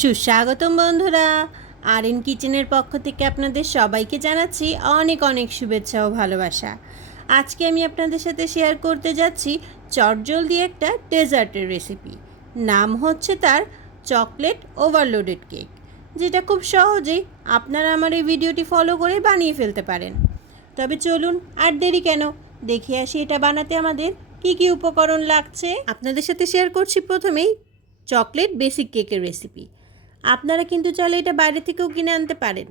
সুস্বাগতম বন্ধুরা, আরএন কিচেনের পক্ষ থেকে আপনাদের সবাইকে জানাচ্ছি অনেক অনেক শুভেচ্ছা ও ভালোবাসা। আজকে আমি আপনাদের সাথে শেয়ার করতে যাচ্ছি চটজলদি একটা ডেজার্টের রেসিপি। নাম হচ্ছে তার চকলেট ওভারলোডেড কেক, যেটা খুব সহজেই আপনারা আমার এই ভিডিওটি ফলো করে বানিয়ে ফেলতে পারেন। তবে চলুন আর দেরি কেন, দেখে আসি এটা বানাতে আমাদের কি কি উপকরণ লাগছে। আপনাদের সাথে শেয়ার করছি প্রথমেই চকলেট বেসিক কেকের রেসিপি। আপনারা কিন্তু চাইলে এটা বাইরে থেকেও কিনে আনতে পারেন।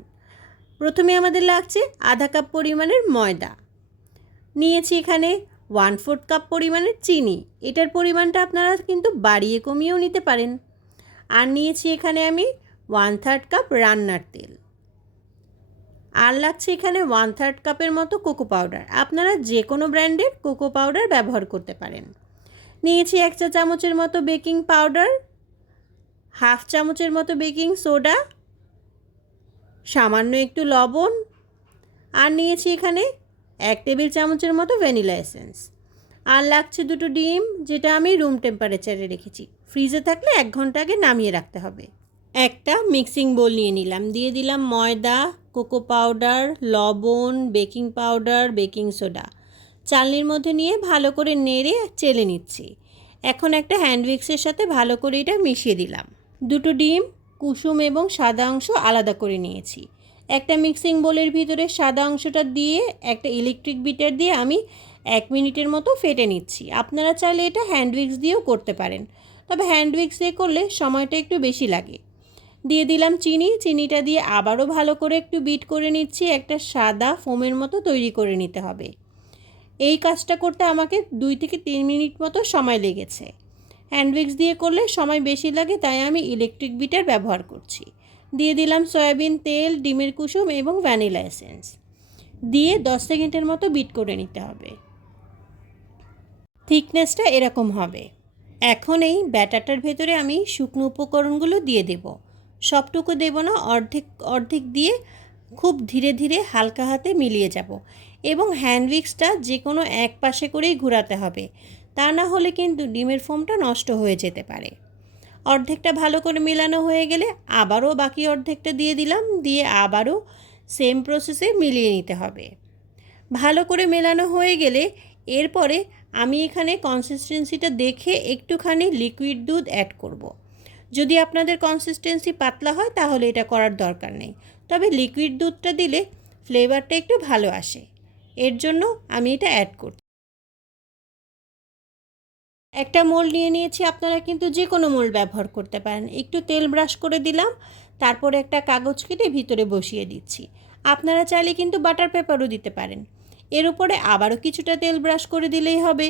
প্রথমে আমাদের লাগছে আধা কাপ পরিমাণের ময়দা, নিয়েছি এখানে 1/4 কাপ পরিমাণের চিনি। এটার পরিমাণটা আপনারা কিন্তু বাড়িয়ে কমিয়েও নিতে পারেন। আর নিয়েছি এখানে আমি 1/3 কাপ রান্নার তেল। আর লাগছে এখানে 1/3 কাপের মতো কোকো পাউডার। আপনারা যে কোনো ব্র্যান্ডের কোকো পাউডার ব্যবহার করতে পারেন। নিয়েছি 1 চা চামচের মতো বেকিং পাউডার, 1/2 চামচের মতো বেকিং সোডা, সামান্য একটু লবণ, আর নিয়েছি এখানে 1 টেবিল চামচের মতো ভ্যানিলা এসেন্স। আর লাগছে 2টো ডিম, যেটা আমি রুম টেম্পারেচারে রেখেছি। ফ্রিজে থাকলে 1 ঘন্টা আগে নামিয়ে রাখতে হবে। একটা মিক্সিং বোল নিয়ে নিলাম, দিয়ে দিলাম ময়দা, কোকো পাউডার, লবণ, বেকিং পাউডার, বেকিং সোডা। চালনির মধ্যে নিয়ে ভালো করে নেড়ে চেলে নিচ্ছি। এখন একটা হ্যান্ড উইক্সের সাথে ভালো করে এটা মিশিয়ে দিলাম। 2টো ডিম কুসুম এবং সাদা অংশ আলাদা করে নিয়েছি। একটা মিক্সিং বোলের ভিতরে সাদা অংশটা দিয়ে একটা ইলেকট্রিক বিটার দিয়ে আমি 1 মিনিটের মতো ফেটে নিচ্ছি। আপনারা চাইলে এটা হ্যান্ড উইক্স দিয়েও করতে পারেন, তবে হ্যান্ড উইক্স দিয়ে করলে সময়টা একটু বেশি লাগে। দিয়ে দিলাম চিনি। চিনিটা দিয়ে আবারও ভালো করে একটু বিট করে নিচ্ছি। একটা সাদা ফোমের মতো তৈরি করে নিতে হবে। এই কাজটা করতে আমাকে 2 থেকে 3 মিনিট মতো সময় লেগেছে। হ্যান্ড উইক্স দিয়ে করলে সময় বেশি লাগে, তাই আমি ইলেকট্রিক বিটার ব্যবহার করছি। দিয়ে দিলাম সয়াবিন তেল, ডিমের কুসুম এবং ভ্যানিলা এসেন্স। দিয়ে 10 সেকেন্ডের মতো বিট করে নিতে হবে। থিকনেসটা এরকম হবে। এখন এই ব্যাটারটার ভেতরে আমি শুকনো উপকরণগুলো দিয়ে দেব। সবটুকু দেব না, অর্ধেক অর্ধেক দিয়ে খুব ধীরে ধীরে হালকা হাতে মিলিয়ে যাব। এবং হ্যান্ড উইক্সটা যে কোনো এক পাশে করেই ঘোরাতে হবে, তা না হলে কিন্তু ডিমের ফোমটা নষ্ট হয়ে যেতে পারে। অর্ধেকটা ভালো করে মেলানো হয়ে গেলে আবারও বাকি অর্ধেকটা দিয়ে দিলাম, দিয়ে আবারও সেম প্রসেসে মিলিয়ে নিতে হবে। ভালো করে মেলানো হয়ে গেলে এরপরে আমি এখানে কনসিস্টেন্সিটা দেখে একটুখানি লিকুইড দুধ অ্যাড করব। যদি আপনাদের কনসিস্টেন্সি পাতলা হয় তাহলে এটা করার দরকার নেই, তবে লিকুইড দুধটা দিলে ফ্লেভারটা একটু ভালো আসে। এর জন্য আমি এটা অ্যাড করছি। একটা মোল্ড নিয়ে নিয়েছি, আপনারা কিন্তু যে কোনো মোল্ড ব্যবহার করতে পারেন। একটু তেল ব্রাশ করে দিলাম, তারপরে একটা কাগজ কেটে ভিতরে বসিয়ে দিচ্ছি। আপনারা চাইলে কিন্তু বাটার পেপারও দিতে পারেন। এর উপরে আবারও কিছুটা তেল ব্রাশ করে দিলেই হবে।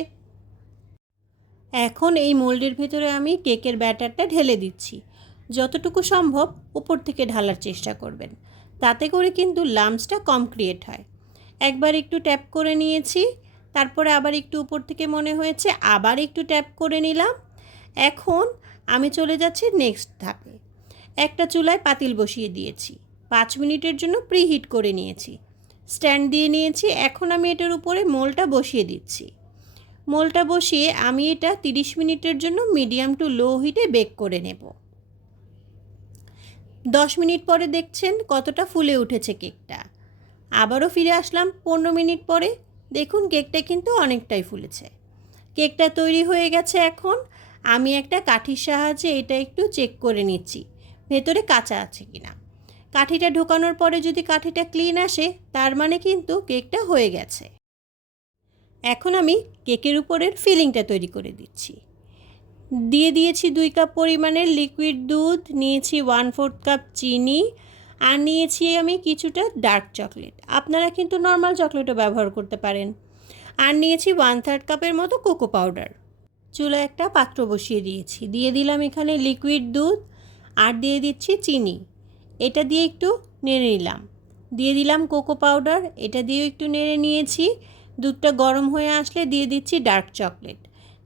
এখন এই মোল্ডের ভিতরে আমি কেকের ব্যাটারটা ঢেলে দিচ্ছি। যতটুকু সম্ভব উপর থেকে ঢালার চেষ্টা করবেন, তাতে করে কিন্তু লাম্পসটা কম ক্রিয়েট হয়। একবার একটু ট্যাপ করে নিয়েছি, তারপরে আবার একটু উপর থেকে মনে হয়েছে আবার একটু ট্যাপ করে নিলাম। এখন আমি চলে যাচ্ছি নেক্সট ধাপে। একটা চুলায় পাতিল বসিয়ে দিয়েছি, 5 মিনিটের জন্য প্রিহিট করে নিয়েছি। স্ট্যান্ড দিয়ে নিয়েছি। এখন আমি এটার উপরে মোলটা বসিয়ে দিচ্ছি। মোলটা বসিয়ে আমি এটা 30 মিনিটের জন্য মিডিয়াম টু লো হিটে বেক করে নেব। 10 মিনিট পরে দেখছেন কতটা ফুলে উঠেছে কেকটা। আবারও ফিরে আসলাম 15 মিনিট পরে। দেখুন কেকটা কিন্তু অনেকটাই ফুলেছে। কেকটা তৈরি হয়ে গেছে। এখন আমি একটা কাঠির সাহায্যে এটা একটু চেক করে নিচ্ছি ভেতরে কাঁচা আছে কিনা। কাঠিটা ঢোকানোর পরে যদি কাঠিটা ক্লিন আসে, তার মানে কিন্তু কেকটা হয়ে গেছে। এখন আমি কেকের উপরের ফিলিংটা তৈরি করে দিচ্ছি। দিয়ে দিয়েছি 2 কাপ পরিমাণের লিকুইড দুধ, নিয়েছি 1/4 কাপ চিনি, আর নিয়েছি আমি কিছুটা ডার্ক চকলেট। আপনারা কিন্তু নর্মাল চকলেটও ব্যবহার করতে পারেন। আর নিয়েছি 1/3 কাপের মতো কোকো পাউডার। চুলায় একটা পাত্র বসিয়ে দিয়েছি। দিয়ে দিলাম এখানে লিকুইড দুধ, আর দিয়ে দিচ্ছি চিনি। এটা দিয়ে একটু নেড়ে নিলাম। দিয়ে দিলাম কোকো পাউডার, এটা দিয়েও একটু নেড়ে নিয়েছি। দুধটা গরম হয়ে আসলে দিয়ে দিচ্ছি ডার্ক চকলেট।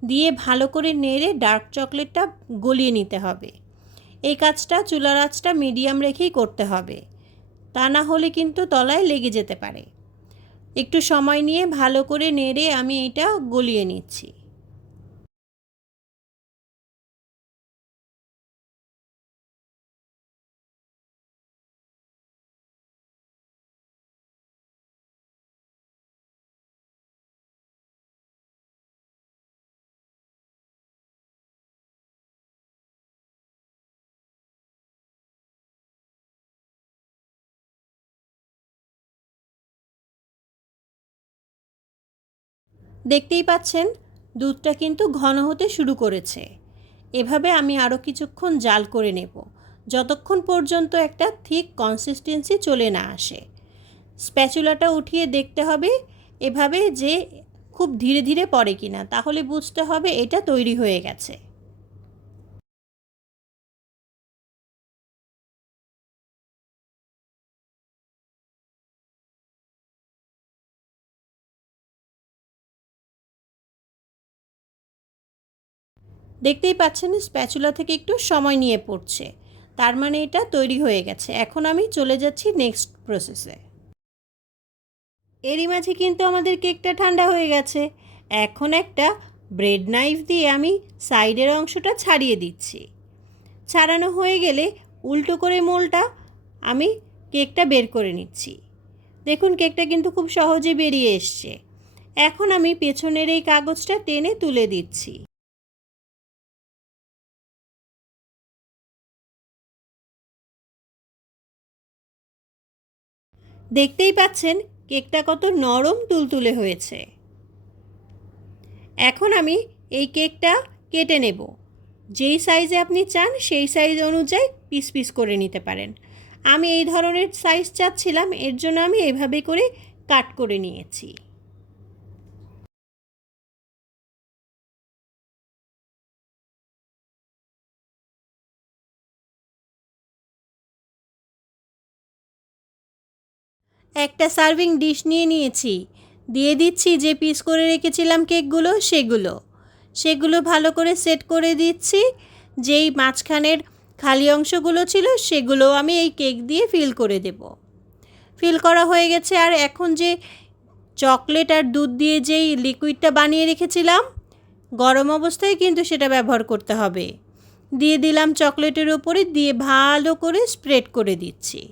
দিয়ে ভালো করে নেড়ে ডার্ক চকলেটটা গলিয়ে নিতে হবে। এই কাজটা চুলার আঁচটা মিডিয়াম রেখেই করতে হবে, তা না হলে কিন্তু তলায় লেগে যেতে পারে। একটু সময় নিয়ে ভালো করে নেড়ে আমি এটা গলিয়ে নিচ্ছি। দেখতেই পাচ্ছেন দুধটা কিন্তু ঘন হতে শুরু করেছে। এভাবে আমি আরও কিছুক্ষণ জাল করে নেব, যতক্ষণ পর্যন্ত একটা থিক কনসিস্টেন্সি চলে না আসে। স্প্যাচুলাটা উঠিয়ে দেখতে হবে এভাবে যে খুব ধীরে ধীরে পড়ে কিনা, তাহলে বুঝতে হবে এটা তৈরি হয়ে গেছে। দেখতেই পাচ্ছেন স্প্যাচুলা থেকে একটু সময় নিয়ে পড়ছে, তার মানে এটা তৈরি হয়ে গেছে। এখন আমি চলে যাচ্ছি নেক্সট প্রসেসে। এরই মাঝে কিন্তু আমাদের কেকটা ঠান্ডা হয়ে গেছে। এখন একটা ব্রেড নাইফ দিয়ে আমি সাইডের অংশটা ছাড়িয়ে দিচ্ছি। ছাড়ানো হয়ে গেলে উল্টো করে মোলটা আমি কেকটা বের করে নিচ্ছি। দেখুন কেকটা কিন্তু খুব সহজে বেরিয়ে এসছে। এখন আমি পেছনের এই কাগজটা টেনে তুলে দিচ্ছি। দেখতেই পাচ্ছেন কেকটা কত নরম তুলতুলে হয়েছে। এখন আমি এই কেকটা কেটে নেব। যেই সাইজে আপনি চান সেই সাইজ অনুযায়ী পিস পিস করে নিতে পারেন। আমি এই ধরনের সাইজ চাচ্ছিলাম, এর জন্য আমি এভাবে করে কাট করে নিয়েছি। একটা সার্ভিং ডিশ নিয়ে নিয়েছি, দিয়ে দিচ্ছি যে পিস করে রেখেছিলাম কেকগুলো সেগুলো ভালো করে সেট করে দিচ্ছি। যেই মাঝখানের খালি অংশগুলো ছিল সেগুলো আমি এই কেক দিয়ে ফিল করে দেব। ফিল করা হয়ে গেছে। আর এখন যে চকলেট আর দুধ দিয়ে যেই লিকুইডটা বানিয়ে রেখেছিলাম, গরম অবস্থায় কিন্তু সেটা ব্যবহার করতে হবে। দিয়ে দিলাম চকলেটের উপরে, দিয়ে ভালো করে স্প্রেড করে দিচ্ছি।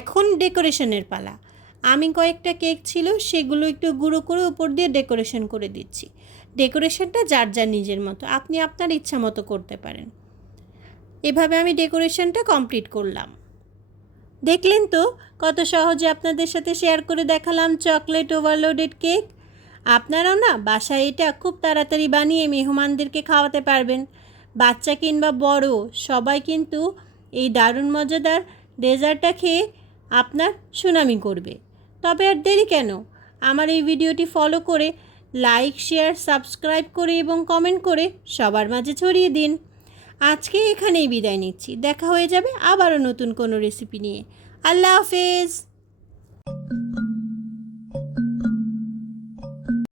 এখন ডেকোরেশনের পালা। আমি কয়েকটা কেক ছিল সেগুলো একটু গুঁড়ো করে উপর দিয়ে ডেকোরেশন করে দিচ্ছি। ডেকোরেশনটা যার যার নিজের মতো, আপনি আপনার ইচ্ছা মতো করতে পারেন। এভাবে আমি ডেকোরেশনটা কমপ্লিট করলাম। দেখলেন তো কত সহজে আপনাদের সাথে শেয়ার করে দেখালাম চকলেট ওভারলোডেড কেক। আপনারাও না বাসায় এটা খুব তাড়াতাড়ি বানিয়ে মেহমানদেরকে খাওয়াতে পারবেন। বাচ্চা কিংবা বড় সবাই কিন্তু এই দারুণ মজাদার ডেজার্টটা খেয়ে আপনার সুনামি করবে। তবে আর দেরি কেন, আমার এই ভিডিওটি ফলো করে লাইক শেয়ার সাবস্ক্রাইব করে এবং কমেন্ট করে সবার মাঝে ছড়িয়ে দিন। আজকে এখানেই বিদায় নিচ্ছি। দেখা হয়ে যাবে আবারও নতুন কোনো রেসিপি নিয়ে। আল্লাহ হাফেজ।